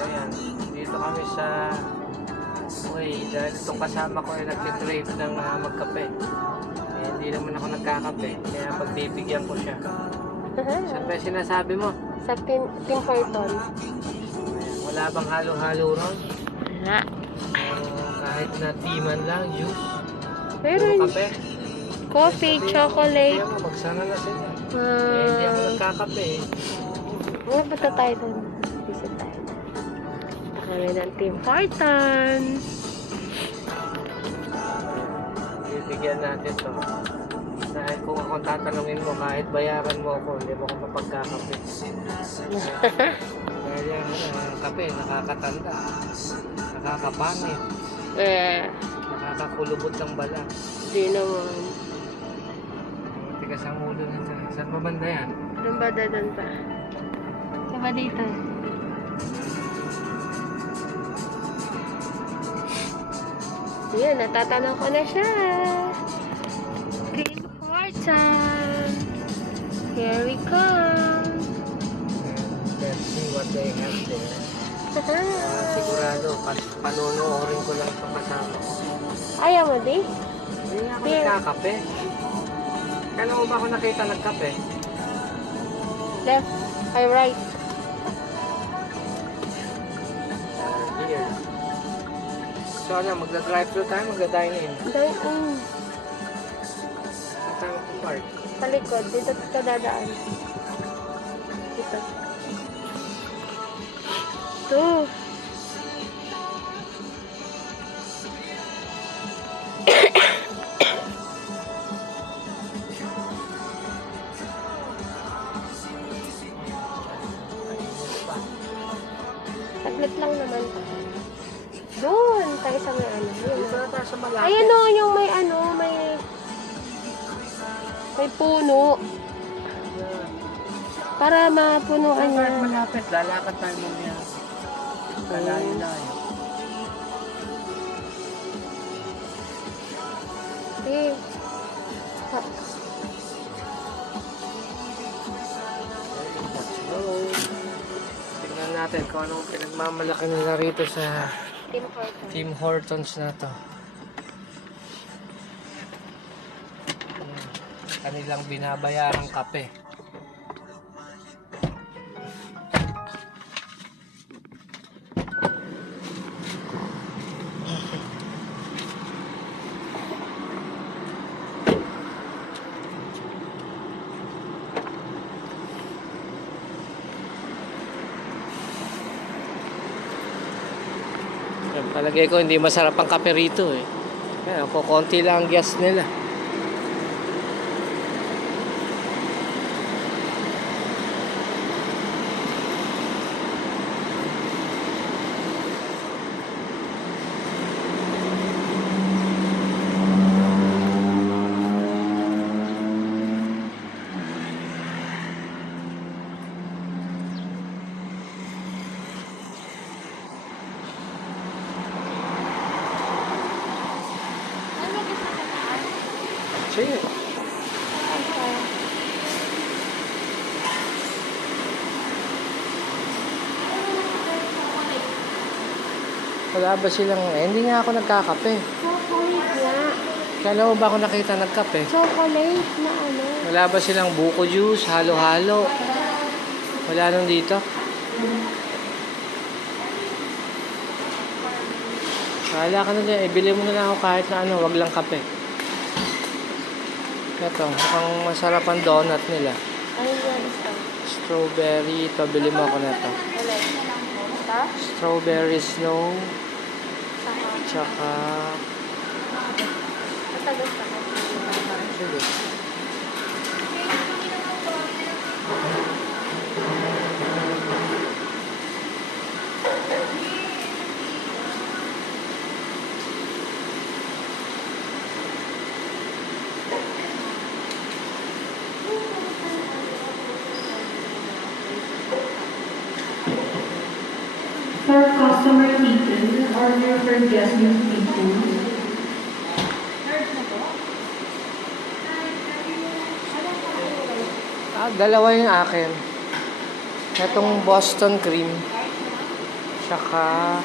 ayan. Dito kami sa way. Dahil itong kasama ko ay nagtitrave ng magkape. Eh, hindi naman ako nagkakape. Kaya pagbibigyan ko siya. Saan ba sinasabi mo? Sa Tim Hortons. Wala bang halo-halo ron? Wala. Kahit na timan lang, juice. Meron. Puro kape. Coffee, chocolate. Kaya mo, magsana na sila. Eh, hindi ako nagkakape eh. Punta tayo doon. Visit tayo. Kami ng Tim Hortons. Bibigyan natin to. Dahil kung ako tatanungin mo, kahit bayaran mo ako, hindi mo ako mapagkakape. Dahil yan, kape, nakakatanda. Nakakapangit. Nakakakulubot ng bala. Di naman. Tigas ang ulo na dyan. Saan mabanda yan? Doon ba doon pa? Saan ba dito? Yan, natatanong ko na siya. Tim Hortons. Here we come. Let's see what they have there. Sigurado, panonoorin ko lang itong kasama ko. Ayaw mo, di? Hindi nga ako nagkakape. Kailan mo ba ako nakita nagkape? Left or right? Here. So ano, magda-drive-thru tayo, magda-dine-in. Dine-in. Saan tayo mag-park? Sa likod. Dito ka dadaan. Dito. Ito. Saglit lang naman. Doon. Tayo sa may ano. Dito na tayo sa malapit. Ayan o, yung may ano, may puno. Para mapunuan Ano niya. kahit malapit, lalakad tayo mamaya. Kalayo-layo. Eh. Let's go. Tingnan natin kung anong pinagmamalaki nila rito sa Tim Hortons. Tim Hortons na to. Kanilang binabayarang kape. Palagay ko hindi masarap ang kape rito eh. Kaya konti lang ang gas nila. Sige. Wala ba silang, hindi nga ako nagkakape. Chocolate nga. Kailan mo ba ako nakita nagkape? Chocolate na ano. Wala ba silang buko juice, halo-halo? Wala nung dito? Wala ka na dyan, ibili mo na lang ako kahit na ano, wag lang kape. Ito, mukhang masarap ang donut nila. Ano yan ito? Strawberry, ito, bili mo ako na ito. Alay. Ito? Strawberry snow, Saka. tsaka... Basta gusto ko. Sige. For customer kitchen, order for guest meal kitchen. Dalawa yung akin. Itong Boston cream. Tsaka...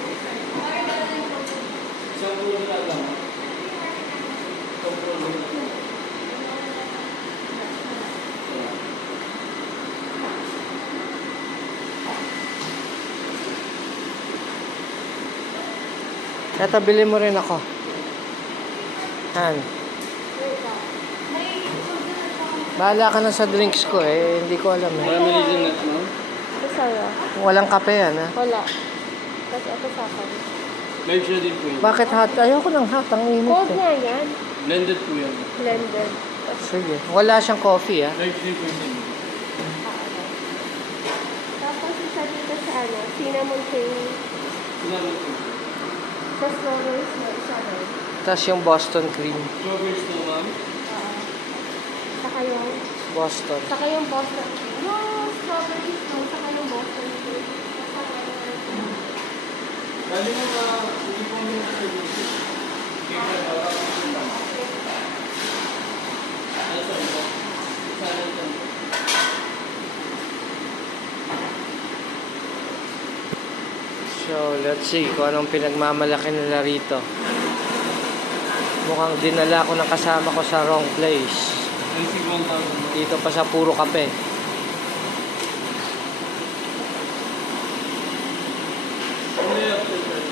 Eto, bili mo rin ako. Han. Bahala ka na sa drinks ko eh. Hindi ko alam eh. Ito sa'yo. Walang kape yan ha. Wala. Kasi ito sa akin. Live siya din po yun. Bakit hot? Ayoko ng hot. Ang init Cold eh. nga yan. Blended po yan. Blended. Sige. Wala siyang coffee ha. Live din po yun. Tapos isa dito sa ano, cinnamon cane. Salamat po. Sa strawberries mo, isa rin. Tapos yung Boston cream. Strawberries po, ma'am. Saka yung, Boston. saka yung Boston. Yung strawberries mo, saka yung Boston cream. Dali mo na, hindi po nyo sa services. Kaya ba? Ano sa ito? Sana ito. So, let's see kung anong pinagmamalaki nila rito. Mukhang dinala ko ng kasama ko sa wrong place. 21,000. Dito pa sa puro kape. Only after that.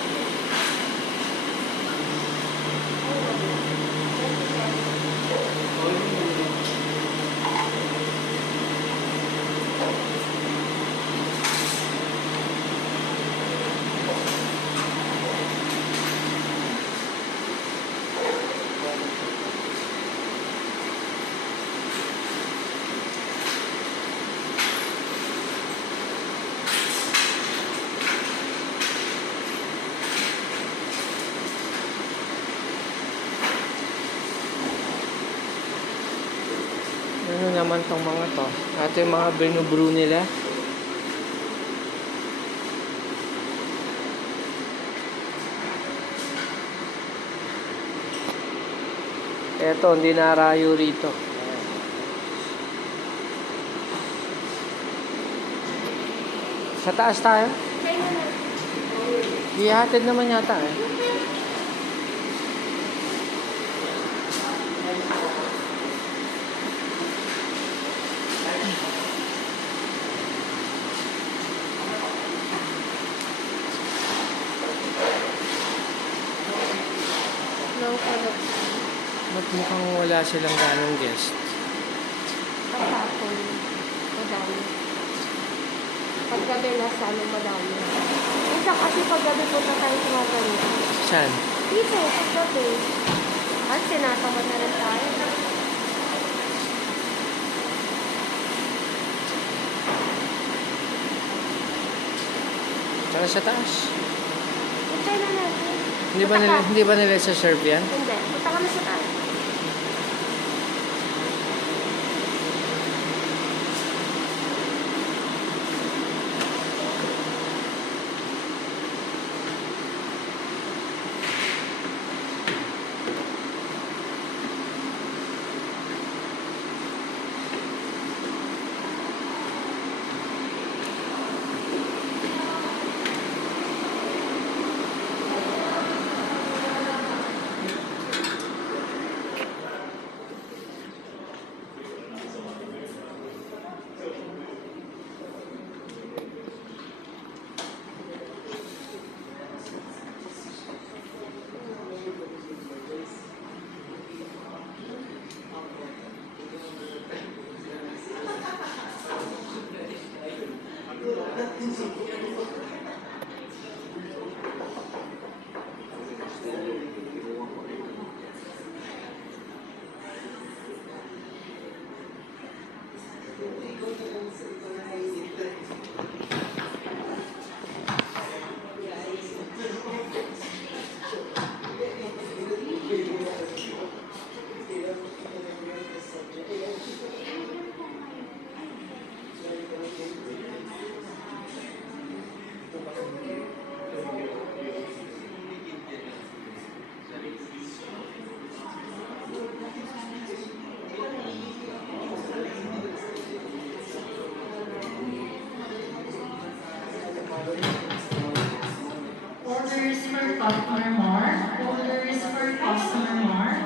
Ano naman tong mga to? Ito yung mga binubrew nila. Eto, hindi narayo rito. Sa taas tayo? Ihatid naman yata eh. No, ano, Ba't mukhang wala silang ganong guest? pasapon. Madami. Paggabi nasa ano, madami. Minsan kasi paggabi punta tayo sa mga ganito. Saan? Dito, paggabi. At sinatamad na rin tayo. Saan sa taas? Punta na natin. Hindi ba nila sa serve yan? Hindi. Punta kami sa taas. for customer Mark. Orders for customer Mark.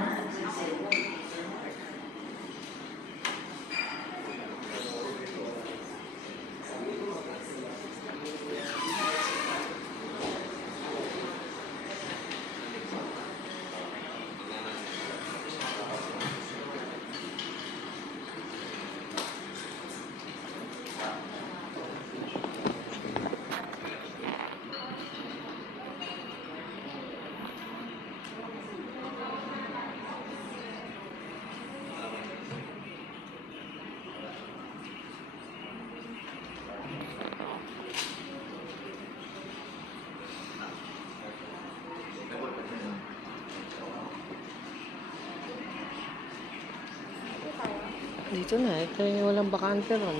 Dito na, ito yung walang bakante ron.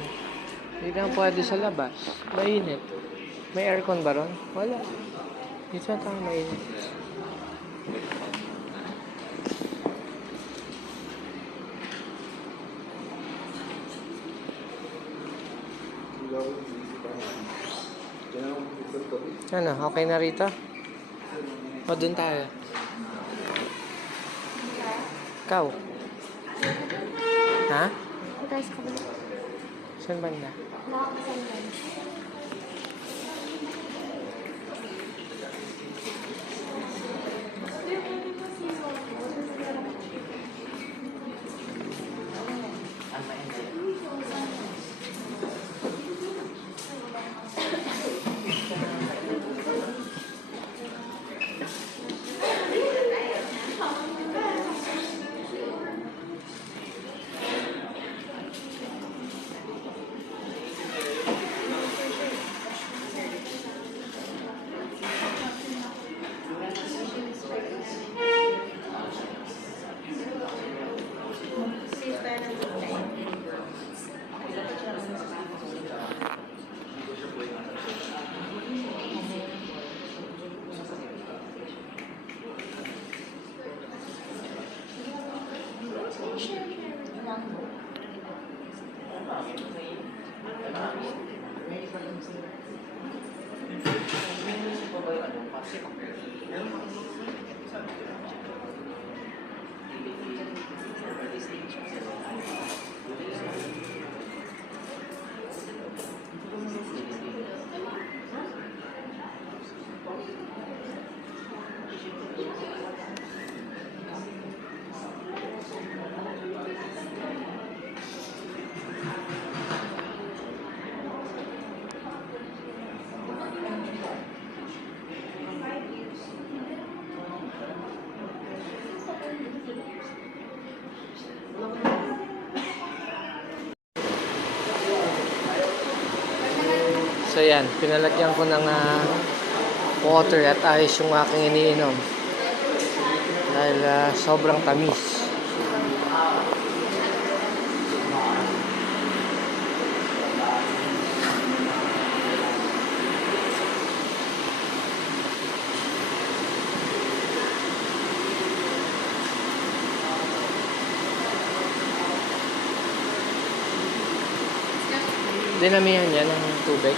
Hindi na pwede sa labas. Mainit. May aircon ba ron? Wala. Dito na tayo mainit. Ano, okay na rito? O, dun tayo. Ikaw? Ha? Tayo sa kabila. Saan banda? Nakakasan yan. So yan, pinalagyan ko ng water at ayos yung aking iniinom. Dahil sobrang tamis. Dinamihan yan ng tubig.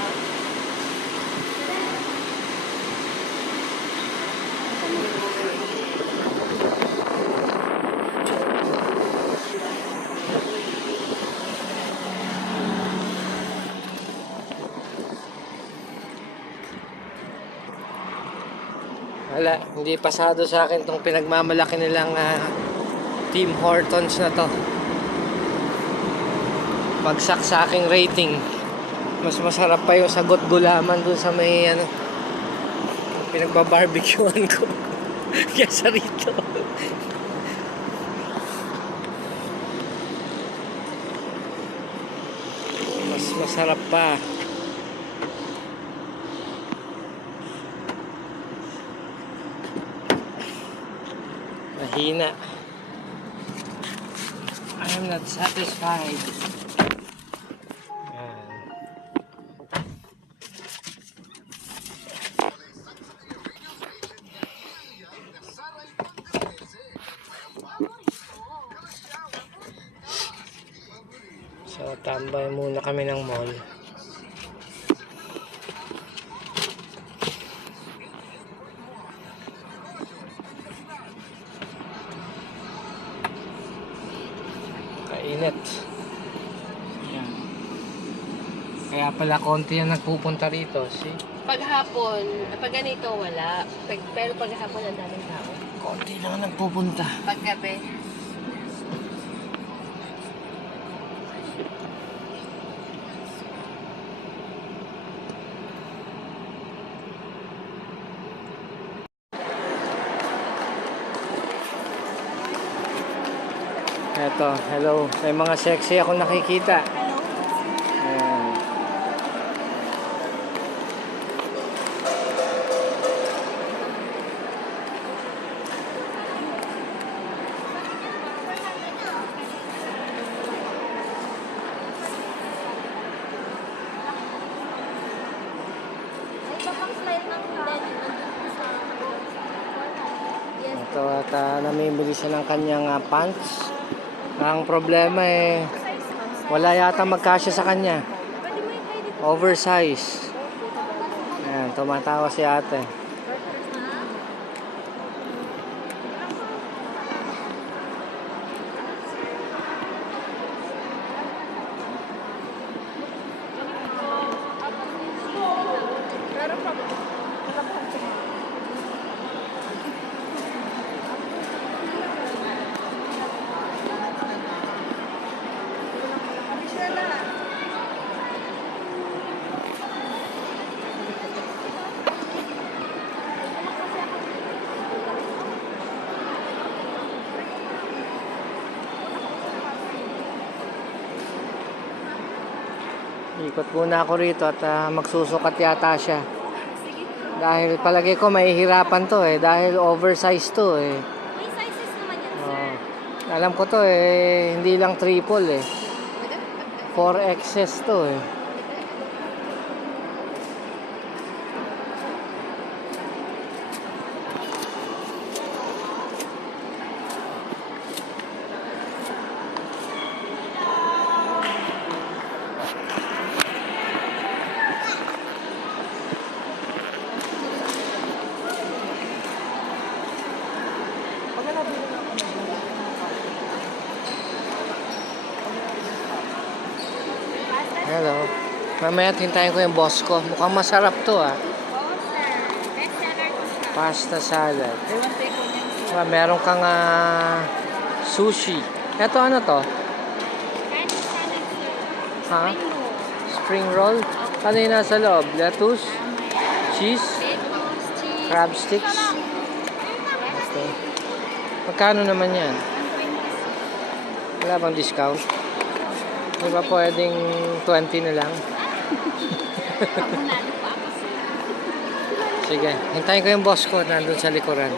Wala, hindi pasado sa akin tong pinagmamalaki nilang Tim Hortons na to. Bagsak sa aking rating. Mas masarap pa yung sagot gulaman dun sa may pinagbabarbecuean ko. Kesa rito. Mas masarap pa. Mahina. I am not satisfied. Yan. So, tambay muna kami ng mall. outlet. Yan. Kaya pala konti yung nagpupunta rito. See? Pag hapon, pag ganito wala. Pero pag hapon ang daming tao. Konti lang nagpupunta. Pag gabi. Eto, hello. May mga sexy ako nakikita. Ayan. Ito at namimili siya ng kanyang pants. Ang problema wala yata magkasya sa kanya. Oversize. Ayan, tumatawa si ate. Ikot muna ako rito at magsusukat yata siya. Dahil palagi ko mahihirapan to dahil oversize to May sizes naman yan, sir. Alam ko to hindi lang triple 4XS to Hello. Mamaya hintayin ko yung boss ko. Mukhang masarap to Oo, sir. Best seller ko siya. Pasta salad. Meron kang sushi. Ito ano to? French salad, sir. Ha? Spring roll. Spring roll? Ano yung nasa loob? Lettuce? Cheese? Lettuce, cheese. Crab sticks? Okay. Magkano naman yan? 120. Wala bang discount? Di ba pwedeng 20 na lang? Abunado pa ako, sir. Sige, hintayin ko yung boss ko nandun sa likuran.